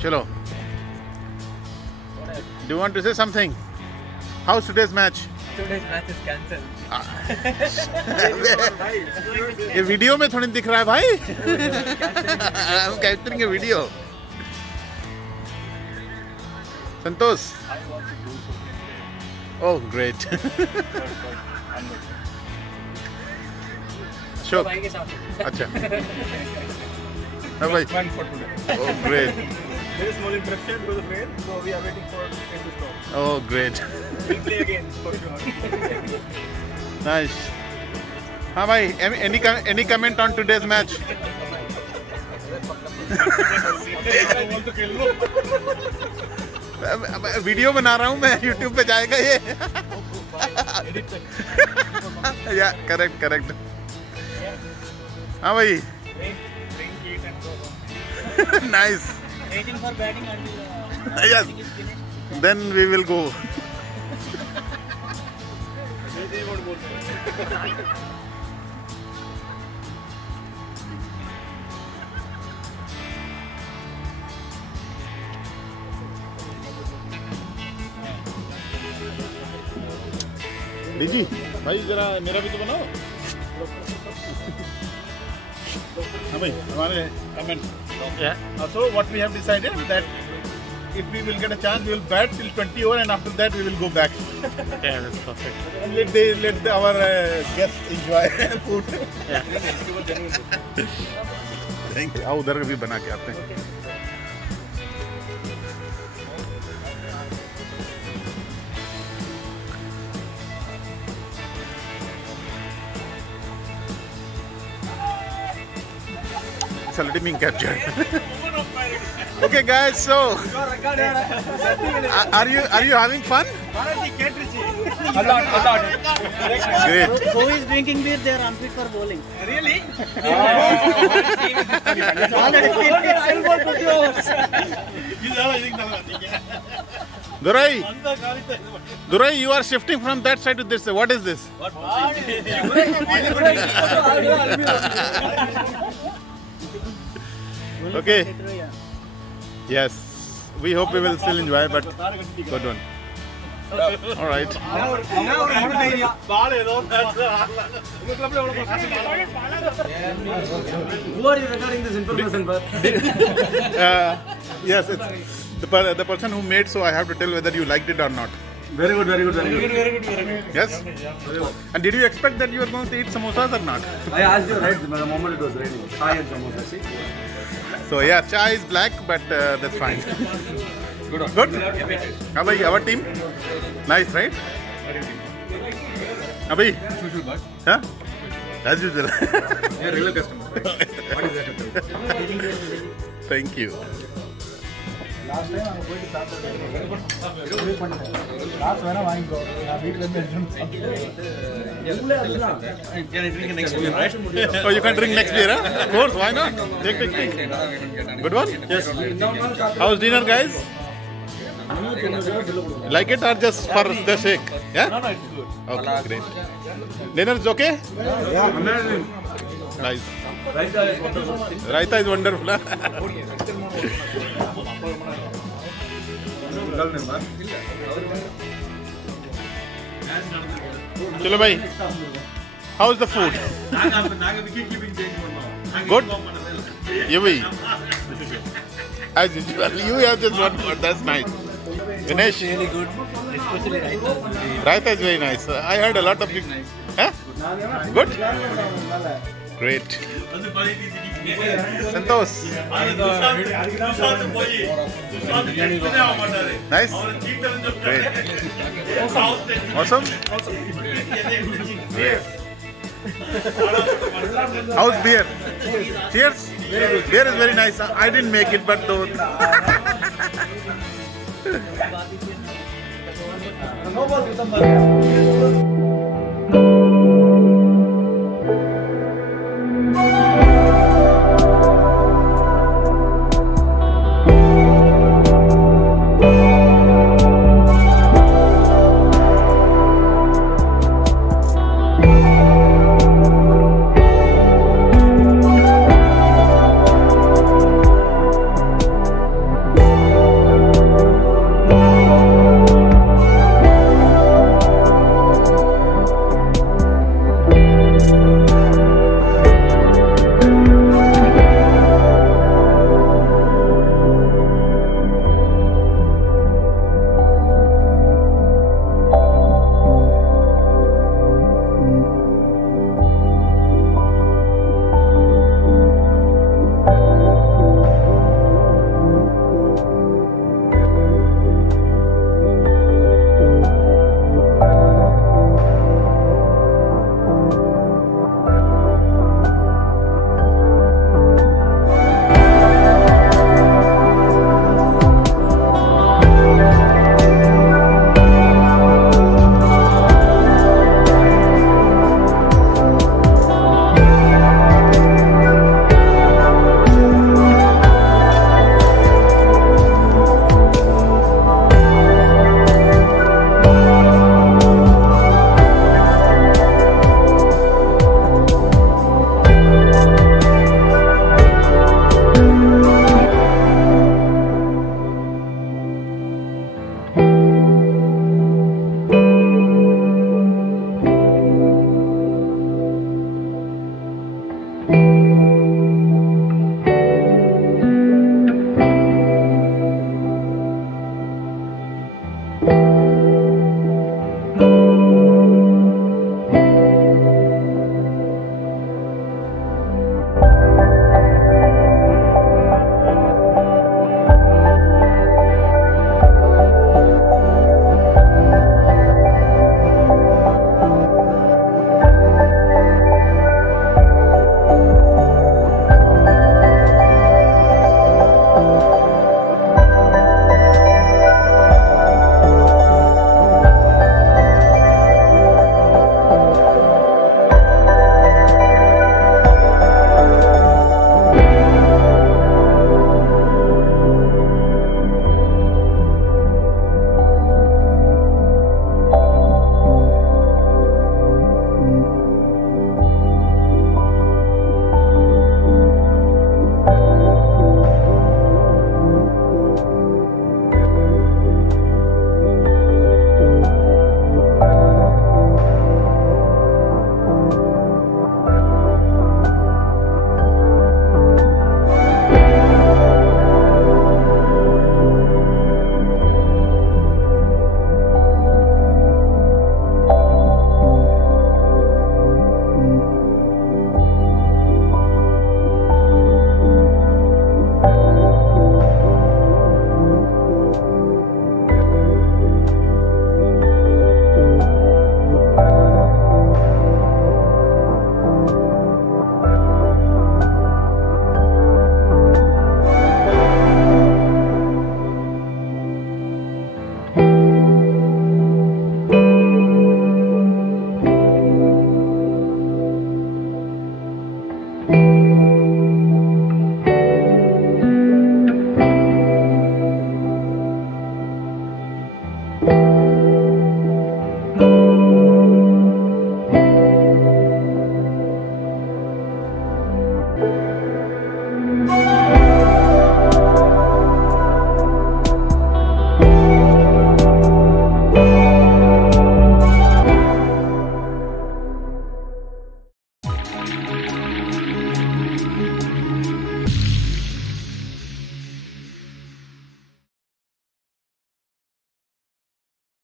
Chalo. Do you want to say something? How's today's match? Today's match is cancelled. ये video में थोड़ी दिख रहा है भाई. I'm capturing a video. Santosh. Oh, great. Ashok. अच्छा. भाई. Oh, great. There is small interruption because of rain, so we are waiting for it to stop. Oh, great. We'll play again for sure. Nice. हाँ भाई, any comment on today's match? Video बना रहा हूँ मैं, YouTube पे जाएगा ये. Yeah, correct. हाँ भाई. Nice. Waiting for batting until Yes. Then we will go. दीजी भाई जरा मेरा भी तो बनाओ. हाँ भाई हमारे comment. So what we have decided that if we will get a chance, we will bat till 20 over, and after that we will go back. Yeah, that's perfect. And let our guests enjoy food. Yeah. Thank you. आओ उधर भी बना के आते हैं. It's already being captured. Okay, guys. So, are you having fun? A lot. Great. who is drinking beer, they are unfit for bowling. Really? Durai, you are shifting from that side to this side. What is this? Okay. Yes. We hope we will still enjoy, but good one. All right. Who are you recording this information for? Yes, it's the person who made, so I have to tell whether you liked it or not. Very good. Yes? And did you expect that you were going to eat samosas or not? I asked you right the moment it was raining. Chai and samosa, see? So yeah, chai is black, but that's fine. Good? How about our team? Nice, right? Abhi? Huh? As usual. Yeah, regular customer. What is that? Thank you. Last time I was going to start last one I go. Can I drink next beer, right? Oh, you can drink next beer, huh? Of course, why not? Take. Good one? Yes. How's dinner, guys? Like it or just for the sake? Yeah? No, it's good. Okay, great. Dinner is okay? Yeah, amazing. Nice. Raita is wonderful. Raita is wonderful. Huh? Chalo bhai. How's the food? Good? Yeah, bhai. As usual. You have just one word. That's nice. Ganesh? Really good, especially Raita. Raita is very nice. I heard a lot of people. Huh? Good? Great. Santosh? Nice? Great. Awesome? Great. How's beer? Cheers? Beer is very nice. I didn't make it, but though. No,